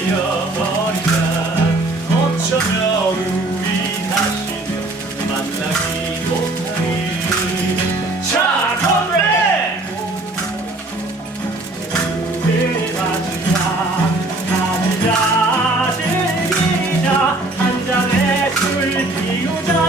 내려버리자. 어쩌면 우리 다시는 만나기 못하니 자 건배! 우리 마지막 한잔 즐기자. 한 잔의 술 피우자.